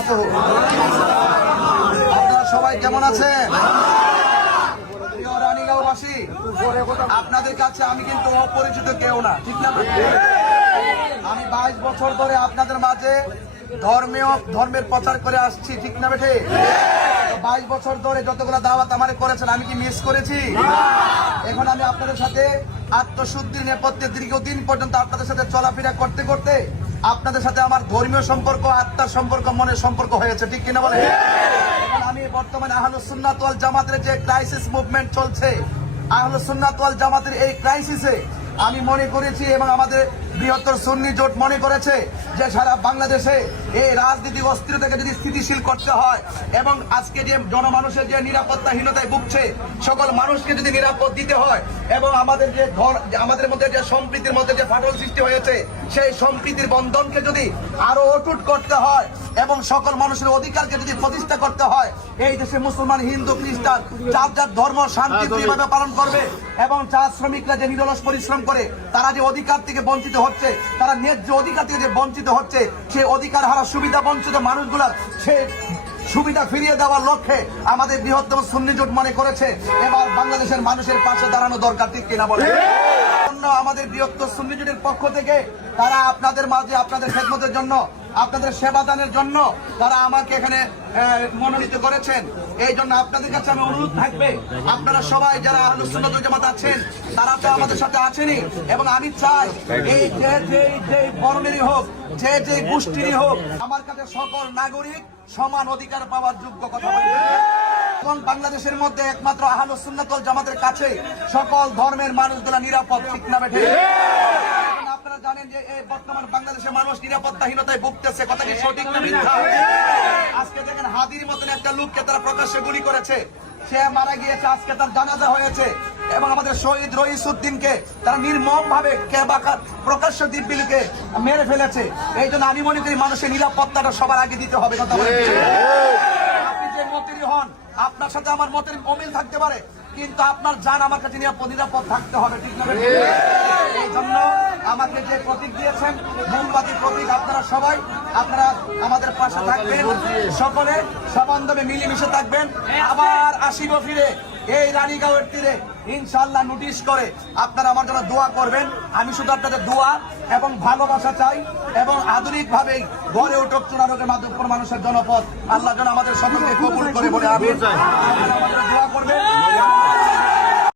বারাকাতুহু। আপনারা সবাই কেমন আছেন? প্রিয় রানীগাঁওবাসী, আপনাদের কাছে আমি কিন্তু অপরিচিত কেউ না, ঠিক না? আমি 22 বছর ধরে আপনাদের মাঝে ধর্মের প্রচার করে আসছি, ঠিক না বেঠে? 22 বছর ধরে যতগুলো দাওয়াত আমারে করেছেন আমি কি মিস করেছি? এখন আমি আপনাদের সাথে আত্মশুদ্ধির নেপথ্যে দীর্ঘদিন পর্যন্ত আপনাদের সাথে চলাফেরা করতে করতে আপনাদের সাথে আমার ধর্মীয় সম্পর্ক, আত্মার সম্পর্ক, মনের সম্পর্ক হয়েছে, ঠিক কিনা বলে? এখন আমি বর্তমানে আহলুস সুন্নাত ওয়াল জামাতের যে ক্রাইসিস মুভমেন্ট চলছে, আহলুস সুন্নাত ওয়াল জামাতের এই ক্রাইসিসে আমি মনে করেছি এবং আমাদের বৃহত্তর সুন্নি জোট মনে করেছে যে সারা বাংলাদেশে এই রাজনীতি অস্থিরতাকে যদি স্থিতিশীল করতে হয় এবং আজকে যে জনমানুষের যে নিরাপত্তাহীনতায় ভুগছে সকল মানুষকে যদি নিরাপদ দিতে হয় এবং আমাদের মধ্যে যে সম্প্রীতির মধ্যে যে ফাটল সৃষ্টি হয়েছে সেই সম্প্রীতির বন্ধনকে যদি আরো অটুট করতে হয় এবং সকল মানুষের অধিকারকে যদি প্রতিষ্ঠা করতে হয়, এই দেশে মুসলমান, হিন্দু, খ্রিস্টান যার যার ধর্ম শান্তিপ্রিয়ভাবে পালন করবে এবং চা শ্রমিকরা যে নিরলস পরিশ্রম করে তারা যে অধিকার থেকে বঞ্চিত হচ্ছে, তারা ন্যায্য অধিকার থেকে যে বঞ্চিত হচ্ছে, সেই অধিকার হারা সুবিধা বঞ্চিত মানুষগুলার সেই সুবিধা ফিরিয়ে দেওয়ার লক্ষ্যে আমাদের বৃহত্তম সুন্নি জোট মনে করেছে এবার বাংলাদেশের মানুষের পাশে দাঁড়ানো দরকার, ঠিক কিনা বলে? আমাদের বৃহত্তর সুন্নি জোটের পক্ষ থেকে তারা আপনাদের মাঝে আপনাদের খেদমতের জন্য, আপনাদের সেবা দানের জন্য তারা আমাকে এখানে মনোনীত করেছেন। এই জন্য আপনাদের কাছে আমি অনুরোধ থাকবে, আপনারা সবাই যারা আহলুস সুন্নাত ওয়াল জামাত আছেন তারা তো আমাদের সাথে আছেনই এবং আমি চাই এই যে বর্ণেরই হোক, যে গোষ্ঠীরই হোক, আমার কাছে সকল নাগরিক সমান অধিকার পাওয়ার যোগ্য, কথা বলি। এবং বাংলাদেশের মধ্যে একমাত্র আহলুস সুন্নাত ওয়াল জামাতের কাছে সকল ধর্মের মানুষগুলা নিরাপদ, ঠিক না বেঠে? আপনারা জানেন যে এই বর্তমান বাংলাদেশের মানুষ নিরাপত্তাহীনতায় ভুগতেছে, কথা কি সঠিক না মিথ্যা? আজকে দেখেন হাদির মতন একটা লোককে তারা প্রকাশ্যে গুলি করেছে, সে মারা গিয়েছে, আজকে তার জানাজা হয়েছে এবং আমাদের শহীদ রইসউদ্দিনকে তারা নির্মম ভাবে প্রকাশ্য দিব্যিলকে মেরে ফেলেছে। এই জন্য আমি মনে করি মানুষের নিরাপত্তাটা সবার আগে দিতে হবে, কথা বলে। আপনি যে মতেরই হন, আপনার সাথে আমার মতের অমিল থাকতে পারে, কিন্তু আপনার জান আমার কাছে নিরাপদ থাকতে হবে, ঠিক না? এই জন্য আমাকে যে প্রতীক দিয়েছেন, মোমবাতির প্রতীক, আপনারা সবাই আপনারা আমাদের পাশে থাকবেন, সকলে সবান্ধবে মিলেমিশে থাকবেন। আবার আসিব ফিরে এই রানীগাঁওয়ের তীরে ইনশাআল্লাহ নোটিশ করে আপনারা আমার জন্য দোয়া করবেন। আমি শুধু আপনাদের দোয়া এবং ভালোবাসা চাই এবং আধুনিক ভাবে গড়ে উঠুক চূড়ারোগের মাধ্যমে মানুষের জনপদ। আল্লাহ যেন আমাদের সকলকে কবুল করে বলে আমিন। দোয়া করবেন।